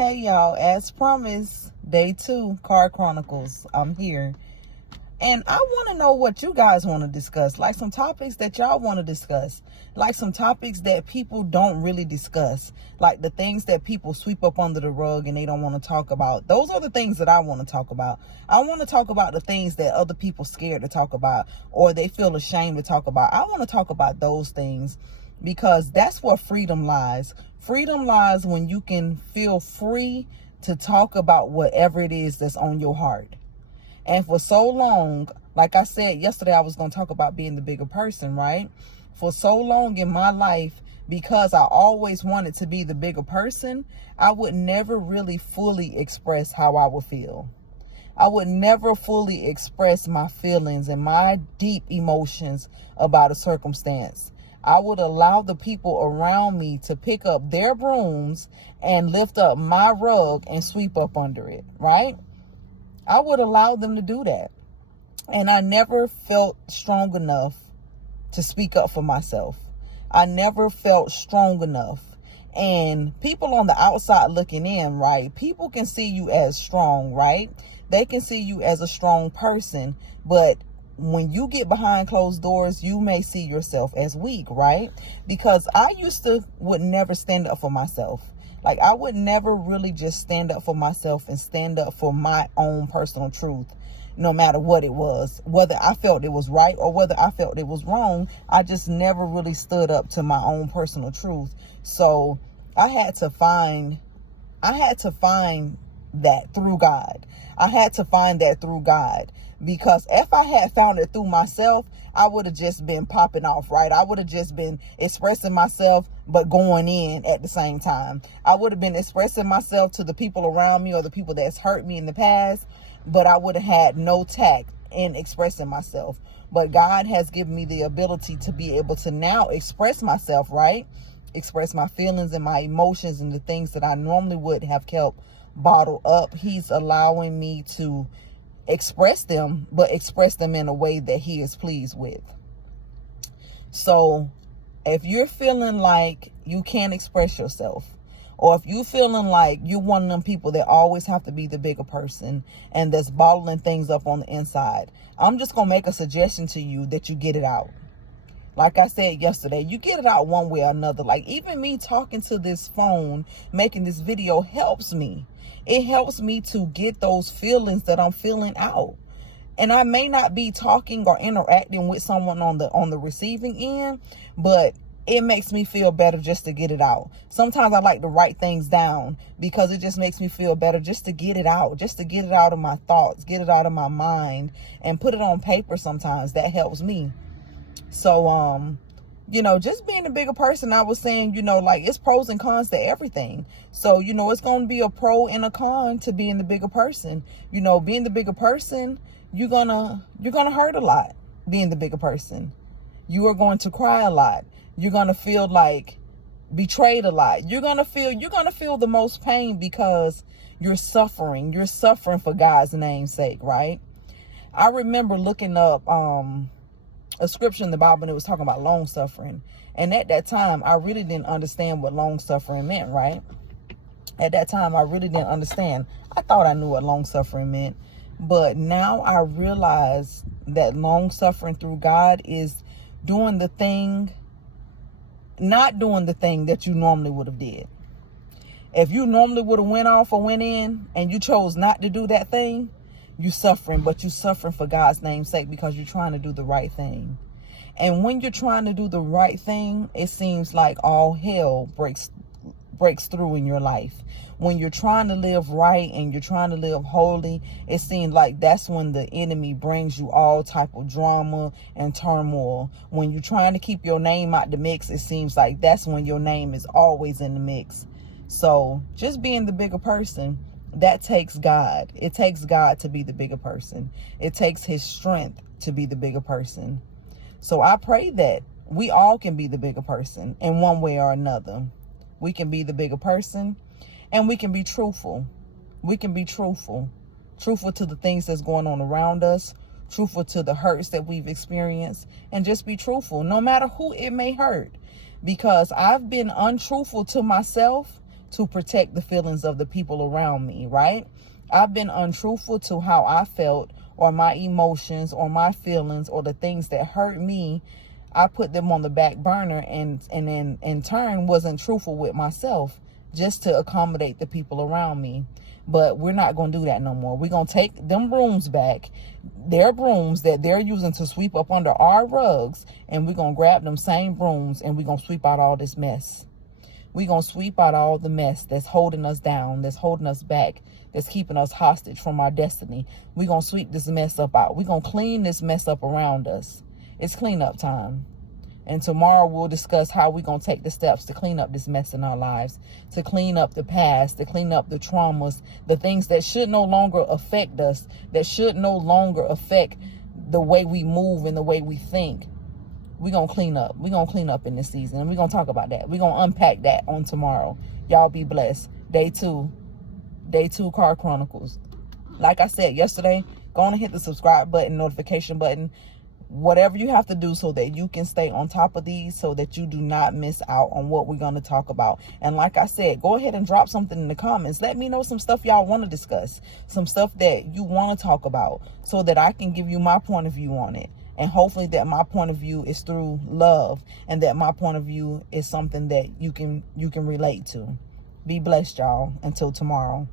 Hey y'all, as promised, day 2, Car Chronicles. I'm here. And I want to know what you guys want to discuss. Like some topics that y'all want to discuss. Like some topics that people don't really discuss. Like the things that people sweep up under the rug and they don't want to talk about. Those are the things that I want to talk about. I want to talk about the things that other people scared to talk about or they feel ashamed to talk about. I want to talk about those things because that's where freedom lies. Freedom lies when you can feel free to talk about whatever it is that's on your heart. And for so long, like I said yesterday, I was going to talk about being the bigger person, right? For so long in my life, because I always wanted to be the bigger person, I would never really fully express how I would feel. I would never fully express my feelings and my deep emotions about a circumstance. I would allow the people around me to pick up their brooms and lift up my rug and sweep up under it, right? I would allow them to do that. And I never felt strong enough to speak up for myself. I never felt strong enough. And people on the outside looking in, right? People can see you as strong, right? They can see you as a strong person. But when you get behind closed doors, you may see yourself as weak, right? Because I would never stand up for myself. Like I would never really just stand up for myself and stand up for my own personal truth, no matter what it was, whether I felt it was right or whether I felt it was wrong. I just never really stood up to my own personal truth. So I had to find that through God. I had to find that through God. Because if I had found it through myself, I would have just been popping off, right? I would have just been expressing myself, but going in at the same time. I would have been expressing myself to the people around me or the people that's hurt me in the past, but I would have had no tact in expressing myself. But God has given me the ability to be able to now express myself, right? Express my feelings and my emotions and the things that I normally would have kept bottled up. He's allowing me to express them, but express them in a way that he is pleased with. So if you're feeling like you can't express yourself, or if you're feeling like you're one of them people that always have to be the bigger person and that's bottling things up on the inside, I'm just going to make a suggestion to you that you get it out. Like I said yesterday, you get it out one way or another. Like even me talking to this phone, making this video helps me. It helps me to get those feelings that I'm feeling out. And I may not be talking or interacting with someone on the receiving end, but it makes me feel better just to get it out. Sometimes I like to write things down because it just makes me feel better just to get it out, just to get it out of my thoughts, get it out of my mind and put it on paper sometimes. That helps me. So, just being a bigger person, I was saying, like it's pros and cons to everything. So, it's going to be a pro and a con to being the bigger person. Being the bigger person, you're going to hurt a lot being the bigger person. You are going to cry a lot. You're going to feel like betrayed a lot. You're going to feel the most pain because you're suffering. You're suffering for God's name's sake, right? I remember looking up, a scripture in the Bible and it was talking about long suffering. And at that time, I really didn't understand what long suffering meant, right? At that time, I really didn't understand. I thought I knew what long suffering meant. But now I realize that long suffering through God is doing the thing, not doing the thing that you normally would have did. If you normally would have went off or went in and you chose not to do that thing, you're suffering, but you're suffering for God's name's sake because you're trying to do the right thing. And when you're trying to do the right thing, it seems like all hell breaks through in your life. When you're trying to live right and you're trying to live holy, it seems like that's when the enemy brings you all type of drama and turmoil. When you're trying to keep your name out the mix, it seems like that's when your name is always in the mix. So just being the bigger person, that takes God. It takes God to be the bigger person. It takes his strength to be the bigger person. So I pray that we all can be the bigger person in one way or another. We can be the bigger person and we can be truthful. We can be truthful. Truthful to the things that's going on around us. Truthful to the hurts that we've experienced. And just be truthful no matter who it may hurt. Because I've been untruthful to myself to protect the feelings of the people around me, right? I've been untruthful to how I felt, or my emotions, or my feelings, or the things that hurt me. I put them on the back burner, and then in turn wasn't truthful with myself, just to accommodate the people around me. But we're not going to do that no more. We're going to take them brooms back, their brooms that they're using to sweep up under our rugs, and we're going to grab them same brooms, and we're going to sweep out all this mess. We're going to sweep out all the mess that's holding us down, that's holding us back, that's keeping us hostage from our destiny. We're going to sweep this mess up out. We're going to clean this mess up around us. It's cleanup time. And tomorrow we'll discuss how we're going to take the steps to clean up this mess in our lives, to clean up the past, to clean up the traumas, the things that should no longer affect us, that should no longer affect the way we move and the way we think. We're going to clean up. We're going to clean up in this season. And we're going to talk about that. We're going to unpack that on tomorrow. Y'all be blessed. Day 2 Car Chronicles. Like I said yesterday, go on and hit the subscribe button, notification button, whatever you have to do so that you can stay on top of these, so that you do not miss out on what we're going to talk about. And like I said, go ahead and drop something in the comments. Let me know some stuff y'all want to discuss, some stuff that you want to talk about, so that I can give you my point of view on it. And hopefully that my point of view is through love, and that my point of view is something that you can relate to. Be blessed, y'all. Until tomorrow.